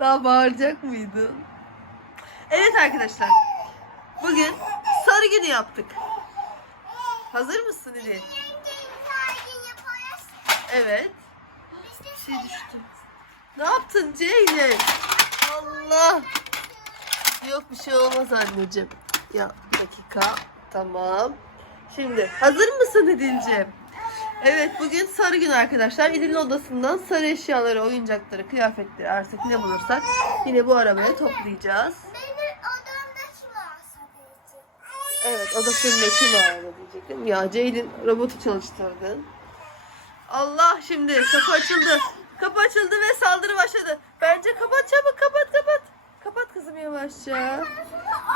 Daha bağıracak mıydın? Evet arkadaşlar. Bugün sarı günü yaptık. Hazır mısın İlin? Evet. Şey düştü. Ne yaptın Ceylin? Allah. Yok bir şey olmaz anneciğim. Ya bir dakika. Tamam. Şimdi hazır mısın İdil'ciğim? Evet bugün sarı gün arkadaşlar. İdil'in odasından sarı eşyaları, oyuncakları, kıyafetleri artık ne bulursak yine bu arabaya toplayacağız. Evet odasında kim vardı diyecektim. Ya Ceylin robotu çalıştırdın. Allah şimdi kapı açıldı. Kapı açıldı ve saldırı başladı. Bence kapat çabuk kapat kapat. Kapat kızım yavaşça.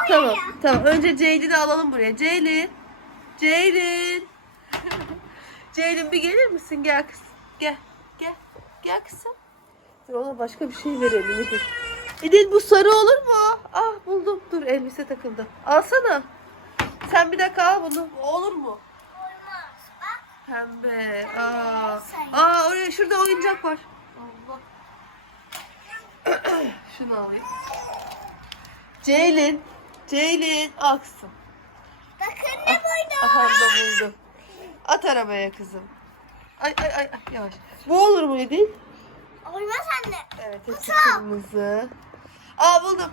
Tamam tamam önce Ceylin'i alalım buraya. Ceylin. Ceylin. Ceylin bir gelir misin? Gel kız. Gel. Gel. Gel kızım. Dur ona başka bir şey verelim. İdil. İdil bu sarı olur mu? Ah buldum. Dur elbise takıldı. Alsana. Sen bir dakika al bunu. Olur mu? Pembe. Aa. Aa oraya şurada oyuncak var. Allah. Şunu alayım. Ceylin. Ceylin aksın. Bakın ne buydum. Aha da buldu. At arabaya kızım. Ay ay ay ay, yavaş. Bu olur mu Edil? Olmaz anne. Evet hepsi kırmızı. Aa buldum.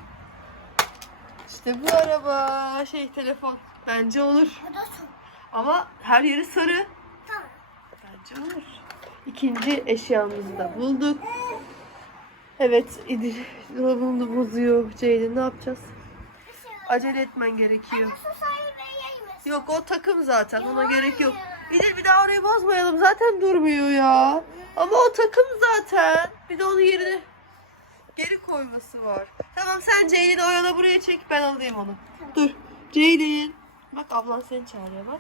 İşte bu araba şey telefon. Bence olur. Bu da çok. Ama her yeri sarı. Tamam. Bence olur. İkinci eşyamızı da bulduk. Evet İdil dolabını bozuyor. Ceylin ne yapacağız? Acele etmen gerekiyor. Su sahibi yaymış. Yok o takım zaten ona gerek yok. İdil bir daha orayı bozmayalım zaten durmuyor ya. Ama o takım zaten. Bir de onun yerine geri koyması var. Tamam sen Ceylin'i oyala buraya çek ben alayım onu. Dur Ceylin. Bak ablan seni çağırıyor bak.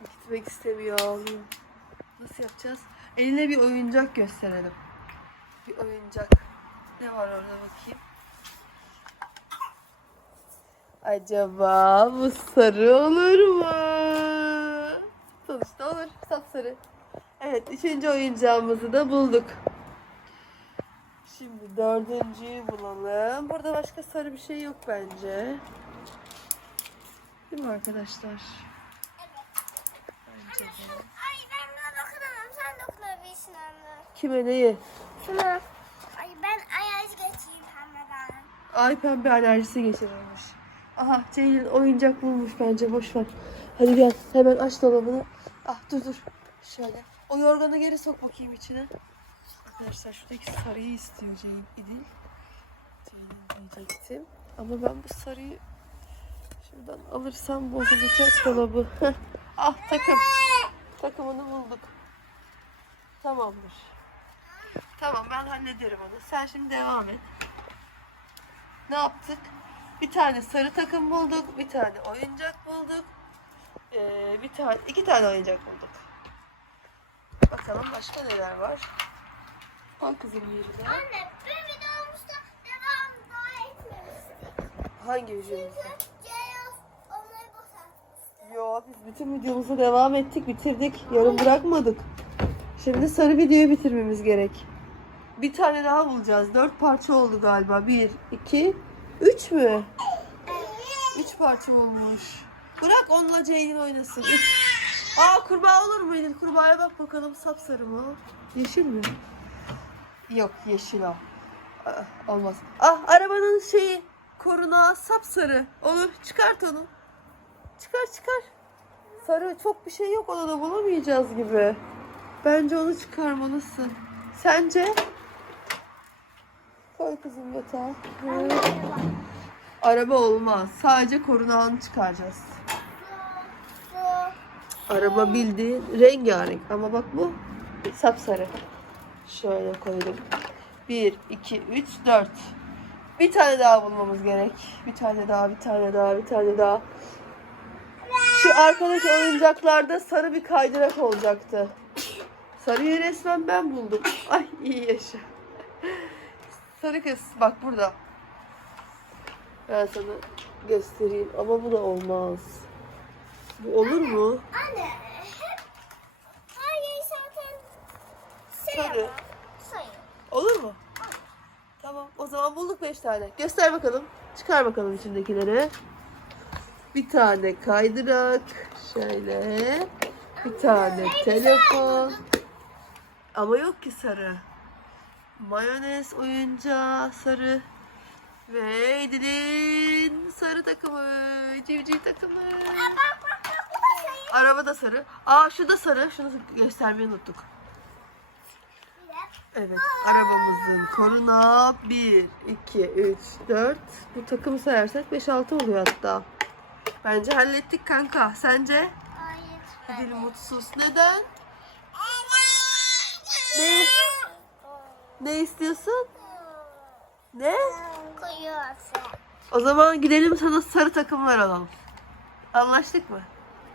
Gitmek istemiyor ağlıyor. Nasıl yapacağız? Eline bir oyuncak gösterelim. Bir oyuncak. Ne var orada bakayım. Acaba bu sarı olur mu? Sonuçta olur. Sapsarı. Evet, üçüncü oyuncağımızı da bulduk. Şimdi dördüncüyü bulalım. Burada başka sarı bir şey yok bence. Değil mi arkadaşlar? Bence de. Ay ben buna dokunamam. Sen dokunabilirsin anne. Kime neyi? Şuna. Ay ben ayaz geçeyim pembeden. Ay pembe alerjisi geçirilmiş. Aha Ceylin oyuncak bulmuş bence boş ver. Hadi gel hemen aç dolabını. Ah dur dur. Şöyle. O yorganı geri sok bakayım içine. Arkadaşlar şuradaki sarıyı istiyor Ceylin İdil. Ceylin diyecektim. Ama ben bu sarıyı şuradan alırsam bozulacak dolabı. Ah takım. Takımını bulduk. Tamamdır. Tamam ben hallederim onu. Sen şimdi devam et. Ne yaptık? Bir tane sarı takım bulduk, bir tane oyuncak bulduk. Ee, bir tane, iki tane oyuncak bulduk. Bakalım başka neler var? Al kızım yerine. Anne bir videomuzda devam daha etmemiştik. Hangi videomuzda? Yo biz bütün videomuza devam ettik, bitirdik. Yarım bırakmadık. Şimdi sarı videoyu bitirmemiz gerek. Bir tane daha bulacağız. Dört parça oldu galiba. Bir, iki, üç mü? Üç parça olmuş. Bırak onunla Ceylin oynasın. Üç. Aa kurbağa olur mu Elin? Kurbağaya bak bakalım sapsarı mı? Yeşil mi? Yok yeşil o. Aa, olmaz. Ah arabanın şeyi koruna sapsarı. Olur çıkart onu. Çıkar çıkar. Sarı çok bir şey yok ona da bulamayacağız gibi. Bence onu çıkarmalısın. Sence? Koy kızım yatağa. Araba olmaz. Sadece korunağını çıkaracağız. Araba bildiğin rengarenk ama bak bu sapsarı. Şöyle koydum. 1, 2, 3, 4. Bir tane daha bulmamız gerek. Bir tane daha, bir tane daha, bir tane daha. Şu arkadaki oyuncaklarda sarı bir kaydırak olacaktı. Sarıyı resmen ben buldum. Ay iyi yaşa. Sarı kız bak burada. Ben sana göstereyim ama bu da olmaz. Bu olur mu? Anne hep her yeri zaten sarı. Sayın. Olur mu? Tamam. O zaman bulduk 5 tane. Göster bakalım. Çıkar bakalım içindekileri. Bir tane kaydırak. Şöyle. Bir tane telefon. Ama yok ki sarı. Mayonez oyuncağı sarı. Ve Edil'in sarı takımı. Civciv takımı. Bak bak bak bu da sayın. Araba da sarı. Aa şu da sarı. Şunu göstermeyi unuttuk. Evet, arabamızın koruna 1, 2, 3, 4. Bu takımı sayarsak 5, 6 oluyor hatta. Bence hallettik kanka. Sence? Hayır. Dil mutsuz. Neden? Ne? Ne istiyorsun? Ne? Koyuyorsun. O zaman gidelim sana sarı takımlar alalım. Anlaştık mı?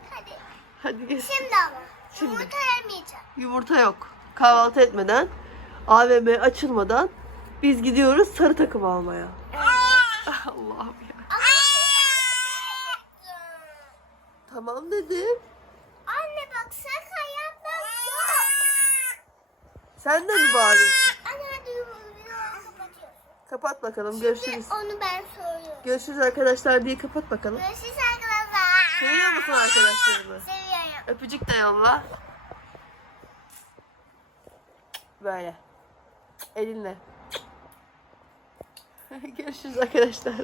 Hadi. Hadi gel. Şimdi ama. Şimdi. Yumurta yemeyeceğim. Yumurta yok. Kahvaltı etmeden, AVM açılmadan biz gidiyoruz sarı takım almaya. Allah'ım ya. Tamam dedim. Anne bak sakın yapmak yok. Sen de mi bağırıyorsun? Anne hadi yumurtayı kapatıyorsun. Kapat bakalım. Görüşürüz. Onu ben söylüyorum. Görüşürüz arkadaşlar diye kapat bakalım. Görüşürüz arkadaşlar. Seviyor musun arkadaşlarını? Seviyorum. Öpücük de yolla. Böyle. Elinle. Görüşürüz arkadaşlar.